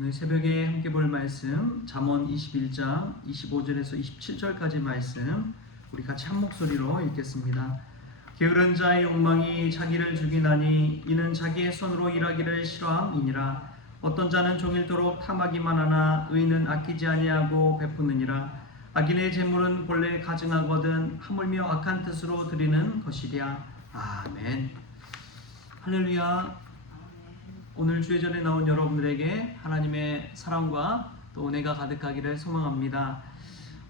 오늘 새벽에 함께 볼 말씀 잠언 21장 25절에서 27절까지 말씀 우리 같이 한 목소리로 읽겠습니다. 게으른 자의 욕망이 자기를 죽이나니 이는 자기의 손으로 일하기를 싫어함이니라. 어떤 자는 종일토록 탐하기만 하나 의인은 아끼지 아니하고 베푸느니라. 악인의 재물은 본래 가증하거든 하물며 악한 뜻으로 드리는 것이랴. 아멘. 할렐루야. 오늘 주의전에 나온 여러분들에게 하나님의 사랑과 또 은혜가 가득하기를 소망합니다.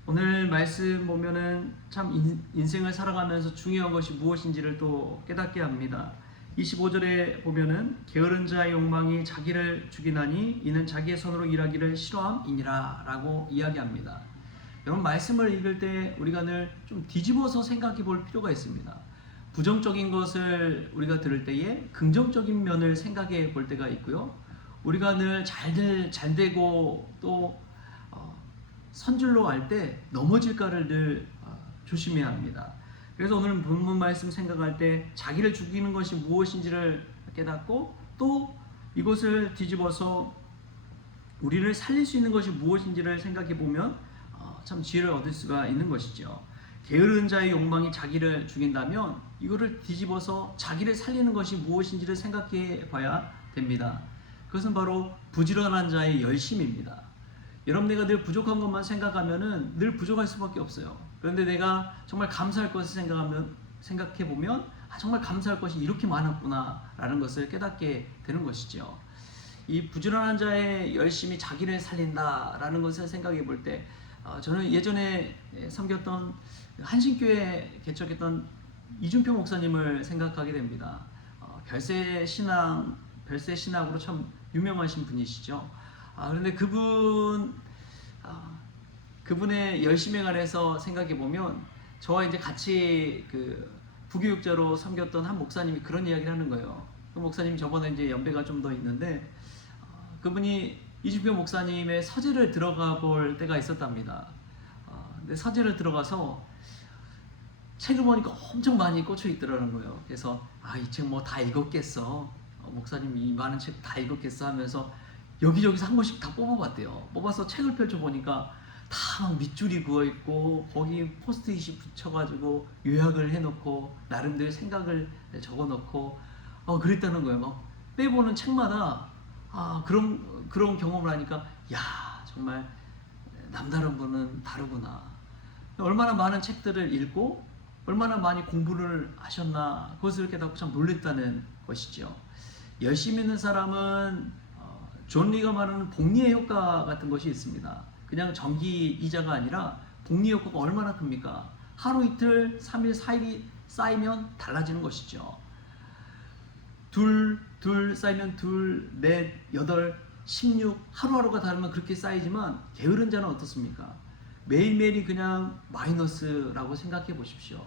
오늘 말씀 보면은 참 인생을 살아가면서 중요한 것이 무엇인지를 또 깨닫게 합니다. 25절에 보면은 게으른 자의 욕망이 자기를 죽이나니 이는 자기의 손으로 일하기를 싫어함이니라 라고 이야기합니다. 여러분, 말씀을 읽을 때 우리가 늘 좀 뒤집어서 생각해 볼 필요가 있습니다. 부정적인 것을 우리가 들을 때에 긍정적인 면을 생각해 볼 때가 있고요. 우리가 늘 잘 되고 또 선줄로 할 때 넘어질까를 늘 조심해야 합니다. 그래서 오늘 본문 말씀 생각할 때 자기를 죽이는 것이 무엇인지를 깨닫고 또 이것을 뒤집어서 우리를 살릴 수 있는 것이 무엇인지를 생각해 보면 참 지혜를 얻을 수가 있는 것이죠. 게으른 자의 욕망이 자기를 죽인다면 이거를 뒤집어서 자기를 살리는 것이 무엇인지를 생각해 봐야 됩니다. 그것은 바로 부지런한 자의 열심입니다. 여러분, 내가 늘 부족한 것만 생각하면은 늘 부족할 수밖에 없어요. 그런데 내가 정말 감사할 것을 생각해 보면 정말 감사할 것이 이렇게 많았구나 라는 것을 깨닫게 되는 것이죠. 이 부지런한 자의 열심이 자기를 살린다라는 것을 생각해 볼 때 저는 예전에 섬겼던 한신교회 개척했던 이준표 목사님을 생각하게 됩니다. 별세 신학으로 참 유명하신 분이시죠. 그런데 그분의 열심에 관해서 생각해 보면 저와 이제 같이 그 부교육자로 섬겼던 한 목사님이 그런 이야기를 하는 거예요. 그 목사님이 저보다 이제 연배가 좀 더 있는데 그분이 이준표 목사님의 서재를 들어가 볼 때가 있었답니다. 근데 서재를 들어가서 책을 보니까 엄청 많이 꽂혀 있더라는 거예요. 그래서 이 책 뭐 다 읽었겠어. 목사님 이 많은 책 다 읽었겠어 하면서 여기저기서 한 권씩 다 뽑아봤대요. 뽑아서 책을 펼쳐보니까 다 막 밑줄이 그어있고 거기 포스트잇이 붙여가지고 요약을 해놓고 나름대로 생각을 적어놓고 그랬다는 거예요. 막 빼보는 책마다 그런 경험을 하니까 정말 남다른 분은 다르구나. 얼마나 많은 책들을 읽고 얼마나 많이 공부를 하셨나 그것을 깨닫고 참 놀랬다는 것이죠. 열심히 있는 사람은 존 리가 말하는 복리의 효과 같은 것이 있습니다. 그냥 정기 이자가 아니라 복리 효과가 얼마나 큽니까? 하루 이틀 3일 4일이 쌓이면 달라지는 것이죠. 둘 쌓이면 2, 4, 8, 16 하루하루가 다르면 그렇게 쌓이지만 게으른 자는 어떻습니까? 매일매일이 그냥 마이너스라고 생각해 보십시오.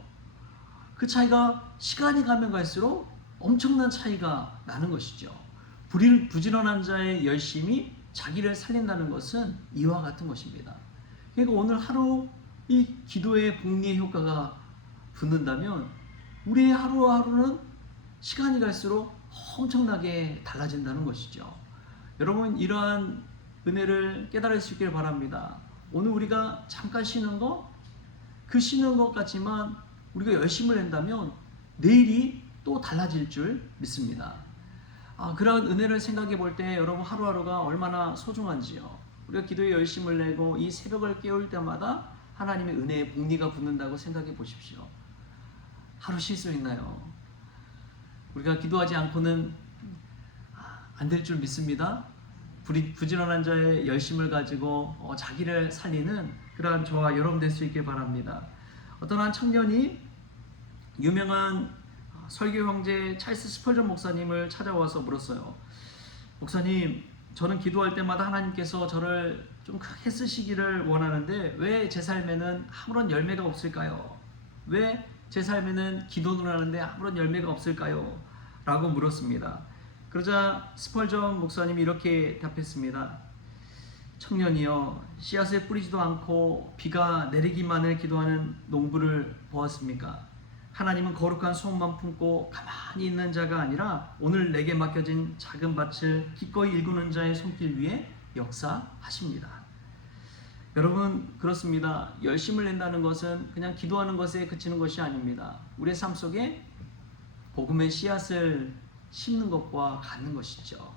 그 차이가 시간이 가면 갈수록 엄청난 차이가 나는 것이죠. 부지런한 자의 열심이 자기를 살린다는 것은 이와 같은 것입니다. 그러니까 오늘 하루 이 기도의 복리의 효과가 붙는다면 우리의 하루하루는 시간이 갈수록 엄청나게 달라진다는 것이죠. 여러분, 이러한 은혜를 깨달을 수 있기를 바랍니다. 오늘 우리가 잠깐 쉬는 그 쉬는 것 같지만 우리가 열심을 낸다면 내일이 또 달라질 줄 믿습니다. 그러한 은혜를 생각해 볼 때 여러분 하루하루가 얼마나 소중한지요. 우리가 기도에 열심을 내고 이 새벽을 깨울 때마다 하나님의 은혜의 복리가 붙는다고 생각해 보십시오. 하루 쉴 수 있나요? 우리가 기도하지 않고는 안 될 줄 믿습니다. 부지런한 자의 열심을 가지고 자기를 살리는 그러한 저와 여러분 될 수 있길 바랍니다. 어떤 한 청년이 유명한 설교 형제 찰스 스펄전 목사님을 찾아와서 물었어요. 목사님, 저는 기도할 때마다 하나님께서 저를 좀 크게 쓰시기를 원하는데 왜 제 삶에는 아무런 열매가 없을까요? 왜 제 삶에는 기도는 하는데 아무런 열매가 없을까요? 라고 물었습니다. 그러자 스펄전 목사님이 이렇게 답했습니다. 청년이여, 씨앗을 뿌리지도 않고 비가 내리기만을 기도하는 농부를 보았습니까? 하나님은 거룩한 소원만 품고 가만히 있는 자가 아니라 오늘 내게 맡겨진 작은 밭을 기꺼이 일구는 자의 손길 위에 역사하십니다. 여러분, 그렇습니다. 열심을 낸다는 것은 그냥 기도하는 것에 그치는 것이 아닙니다. 우리의 삶 속에 복음의 씨앗을 심는 것과 같는 것이죠.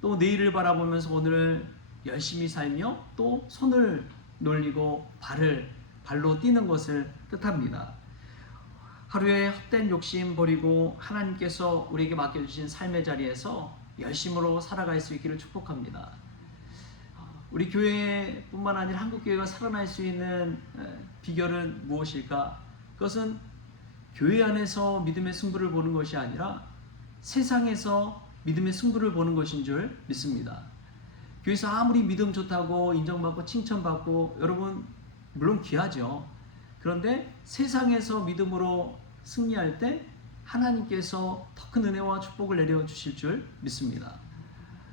또 내일을 바라보면서 오늘 열심히 살며 또 손을 놀리고 발로 뛰는 것을 뜻합니다. 하루에 헛된 욕심 버리고 하나님께서 우리에게 맡겨주신 삶의 자리에서 열심으로 살아갈 수 있기를 축복합니다. 우리 교회뿐만 아니라 한국교회가 살아날 수 있는 비결은 무엇일까? 그것은 교회 안에서 믿음의 승부를 보는 것이 아니라 세상에서 믿음의 승부를 보는 것인 줄 믿습니다. 교회에서 아무리 믿음 좋다고 인정받고 칭찬받고 여러분 물론 귀하죠. 그런데 세상에서 믿음으로 승리할 때 하나님께서 더 큰 은혜와 축복을 내려주실 줄 믿습니다.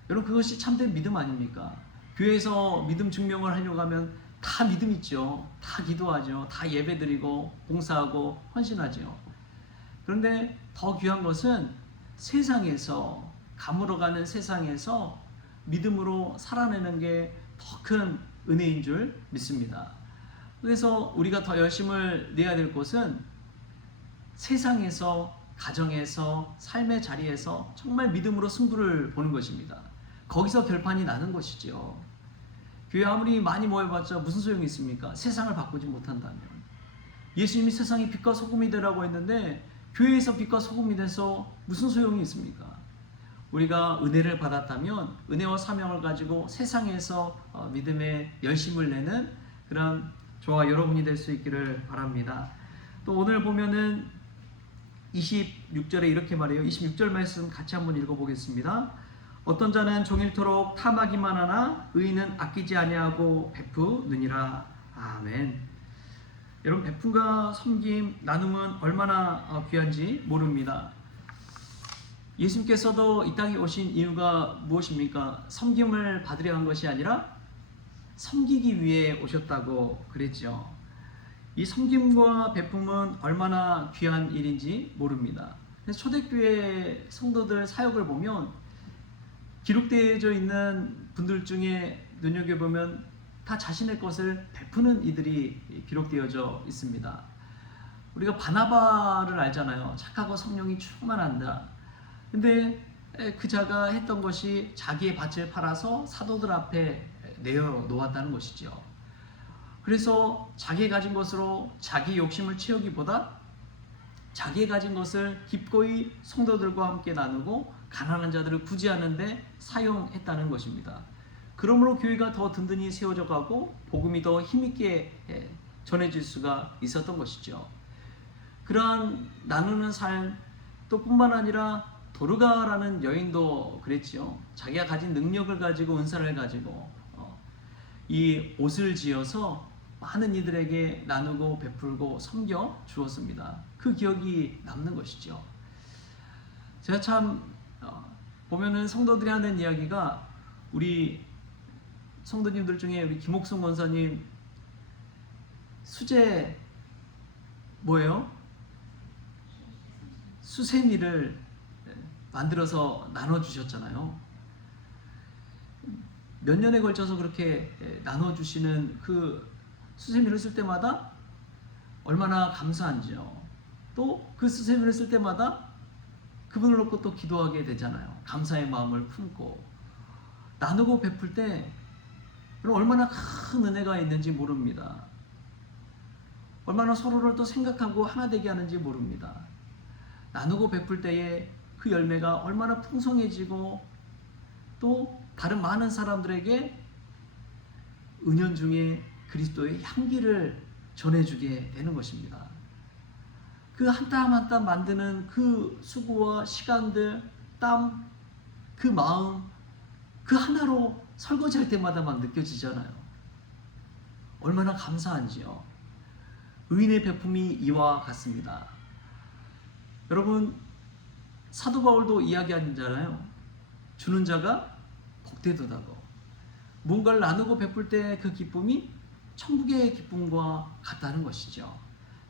여러분, 그것이 참된 믿음 아닙니까? 교회에서 믿음 증명을 하려고 하면 다 믿음 있죠. 다 기도하죠. 다 예배드리고 봉사하고 헌신하죠. 그런데 더 귀한 것은 세상에서 가물어가는 세상에서 믿음으로 살아내는 게 더 큰 은혜인 줄 믿습니다. 그래서 우리가 더 열심을 내야 될 것은 세상에서, 가정에서, 삶의 자리에서 정말 믿음으로 승부를 보는 것입니다. 거기서 결판이 나는 것이죠. 교회 아무리 많이 모여봤자 무슨 소용이 있습니까? 세상을 바꾸지 못한다면. 예수님이 세상이 빛과 소금이 되라고 했는데 교회에서 빛과 소금이 돼서 무슨 소용이 있습니까? 우리가 은혜를 받았다면 은혜와 사명을 가지고 세상에서 믿음의 열심을 내는 그런 저와 여러분이 될 수 있기를 바랍니다. 또 오늘 보면은 26절에 이렇게 말해요. 26절 말씀 같이 한번 읽어보겠습니다. 어떤 자는 종일토록 탐하기만 하나 의인은 아끼지 아니하고 베푸느니라. 아멘. 여러분, 베품과 섬김, 나눔은 얼마나 귀한지 모릅니다. 예수님께서도 이 땅에 오신 이유가 무엇입니까? 섬김을 받으려 한 것이 아니라 섬기기 위해 오셨다고 그랬죠. 이 섬김과 베품은 얼마나 귀한 일인지 모릅니다. 초대교회 성도들 사역을 보면 기록되어져 있는 분들 중에 눈여겨보면 다 자신의 것을 베푸는 이들이 기록되어져 있습니다. 우리가 바나바를 알잖아요. 착하고 성령이 충만한다. 근데 그 자가 했던 것이 자기의 밭을 팔아서 사도들 앞에 내어놓았다는 것이죠. 그래서 자기 가진 것으로 자기 욕심을 채우기보다 자기 가진 것을 기꺼이 성도들과 함께 나누고 가난한 자들을 구제하는 데 사용했다는 것입니다. 그러므로 교회가 더 든든히 세워져 가고 복음이 더 힘있게 전해질 수가 있었던 것이죠. 그러한 나누는 삶 또 뿐만 아니라 도르가라는 여인도 그랬죠. 자기가 가진 능력을 가지고 은사를 가지고 이 옷을 지어서 많은 이들에게 나누고 베풀고 섬겨 주었습니다. 그 기억이 남는 것이죠. 제가 참 보면은 성도들이 하는 이야기가 우리 성도님들 중에 우리 김옥성 권사님 수제 뭐예요? 수세미를 만들어서 나눠주셨잖아요. 몇 년에 걸쳐서 그렇게 나눠주시는 그 수세미를 쓸 때마다 얼마나 감사한지요. 또 그 수세미를 쓸 때마다 그분을 놓고 또 기도하게 되잖아요. 감사의 마음을 품고 나누고 베풀 때 얼마나 큰 은혜가 있는지 모릅니다. 얼마나 서로를 또 생각하고 하나 되게 하는지 모릅니다. 나누고 베풀 때에 그 열매가 얼마나 풍성해지고 또 다른 많은 사람들에게 은연중에 그리스도의 향기를 전해주게 되는 것입니다. 그 한 땀 한 땀 만드는 그 수고와 시간들, 땀, 그 마음, 그 하나로 설거지할 때마다 막 느껴지잖아요. 얼마나 감사한지요. 의인의 베품이 이와 같습니다. 여러분, 사도 바울도 이야기하잖아요. 주는 자가 복되도다고. 뭔가를 나누고 베풀 때 그 기쁨이 천국의 기쁨과 같다는 것이죠.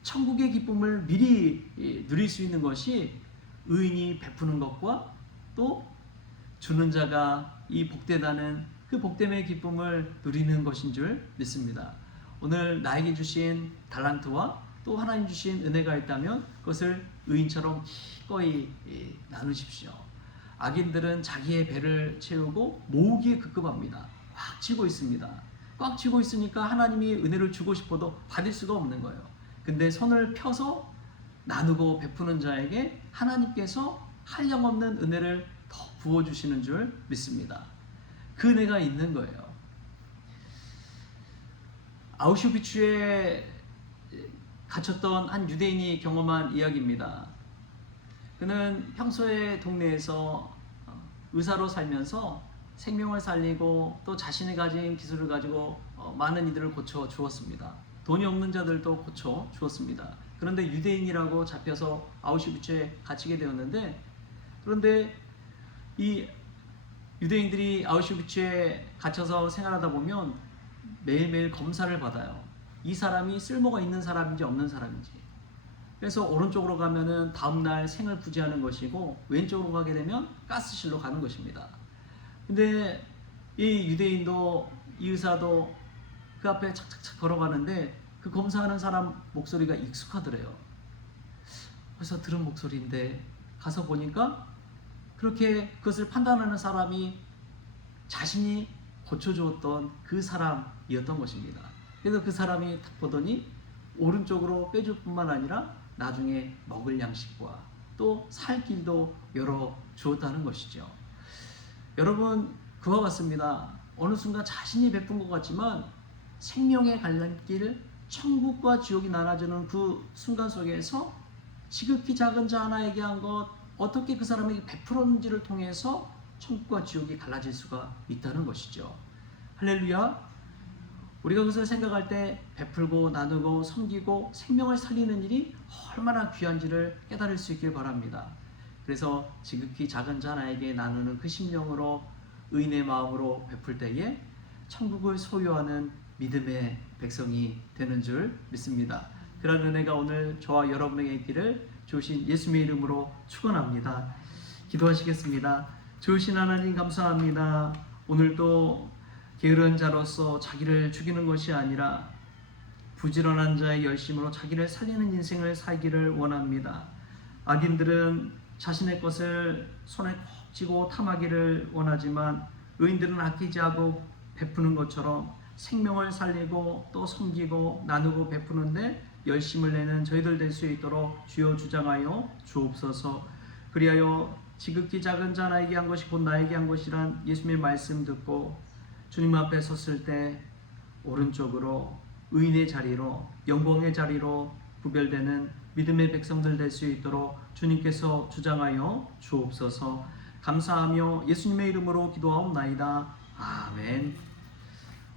천국의 기쁨을 미리 누릴 수 있는 것이 의인이 베푸는 것과 또 주는 자가 이 복되다는 그 복됨의 기쁨을 누리는 것인 줄 믿습니다. 오늘 나에게 주신 달란트와 또 하나님 주신 은혜가 있다면 그것을 의인처럼 기꺼이 나누십시오. 악인들은 자기의 배를 채우고 모으기에 급급합니다. 꽉 쥐고 있습니다. 꽉 쥐고 있으니까 하나님이 은혜를 주고 싶어도 받을 수가 없는 거예요. 근데 손을 펴서 나누고 베푸는 자에게 하나님께서 한량없는 은혜를 더 부어주시는 줄 믿습니다. 그 은혜가 있는 거예요. 아우슈비츠에 갇혔던 한 유대인이 경험한 이야기입니다. 그는 평소에 동네에서 의사로 살면서 생명을 살리고 또 자신이 가진 기술을 가지고 많은 이들을 고쳐 주었습니다. 돈이 없는 자들도 고쳐 주었습니다. 그런데 유대인이라고 잡혀서 아우슈비츠에 갇히게 되었는데, 그런데 이 유대인들이 아우슈비츠에 갇혀서 생활하다 보면 매일매일 검사를 받아요. 이 사람이 쓸모가 있는 사람인지 없는 사람인지. 그래서 오른쪽으로 가면은 다음날 생을 부지하는 것이고, 왼쪽으로 가게 되면 가스실로 가는 것입니다. 근데 이 유대인도 이 의사도 그 앞에 착착착 걸어가는데 그 검사하는 사람 목소리가 익숙하더래요. 그래서 들은 목소리인데 가서 보니까 그렇게 그것을 판단하는 사람이 자신이 고쳐주었던 그 사람이었던 것입니다. 그래서 그 사람이 딱 보더니 오른쪽으로 빼줄 뿐만 아니라 나중에 먹을 양식과 또 살 길도 열어 주었다는 것이죠. 여러분, 그와 같습니다. 어느 순간 자신이 베푼 것 같지만 생명의 갈림길, 천국과 지옥이 나눠지는 그 순간 속에서 지극히 작은 자 하나에게 한 것, 어떻게 그 사람에게 베풀었는지를 통해서 천국과 지옥이 갈라질 수가 있다는 것이죠. 할렐루야. 우리가 그것을 생각할 때 베풀고 나누고 섬기고 생명을 살리는 일이 얼마나 귀한지를 깨달을 수 있길 바랍니다. 그래서 지극히 작은 자 하나에게 나누는 그 심령으로 의인의 마음으로 베풀 때에 천국을 소유하는 믿음의 백성이 되는 줄 믿습니다. 그런 은혜가 오늘 저와 여러분에게 있기를 주신 예수님의 이름으로 축원합니다. 기도하시겠습니다. 주신 하나님 감사합니다. 오늘도 게으른 자로서 자기를 죽이는 것이 아니라 부지런한 자의 열심으로 자기를 살리는 인생을 살기를 원합니다. 악인들은 자신의 것을 손에 콕 쥐고 탐하기를 원하지만 의인들은 아끼지 않고 베푸는 것처럼 생명을 살리고 또 섬기고 나누고 베푸는데 열심을 내는 저희들 될 수 있도록 주여 주장하여 주옵소서. 그리하여 지극히 작은 자 나에게 한 것이 곧 나에게 한 것이란 예수님의 말씀 듣고 주님 앞에 섰을 때 오른쪽으로 의인의 자리로 영광의 자리로 구별되는 믿음의 백성들 될 수 있도록 주님께서 주장하여 주옵소서. 감사하며 예수님의 이름으로 기도하옵나이다. 아멘.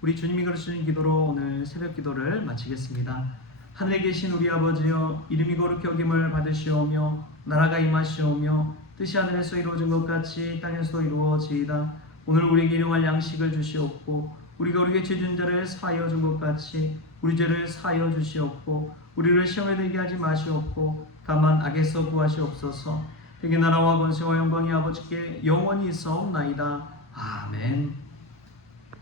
우리 주님이 가르치신 기도로 오늘 새벽 기도를 마치겠습니다. 하늘에 계신 우리 아버지여, 이름이 거룩히 여김을 받으시오며 나라가 임하시오며 뜻이 하늘에서 이루어진 것 같이 땅에서도 이루어지이다. 오늘 우리에게 일용할 양식을 주시옵고 우리가 우리에게 죄진 자를 사하여 준 것 같이 우리 죄를 사하여 주시옵고 우리를 시험에 들게 하지 마시옵고 다만 악에서 구하시옵소서. 되게 나라와 권세와 영광이 아버지께 영원히 있사옵나이다. 아멘.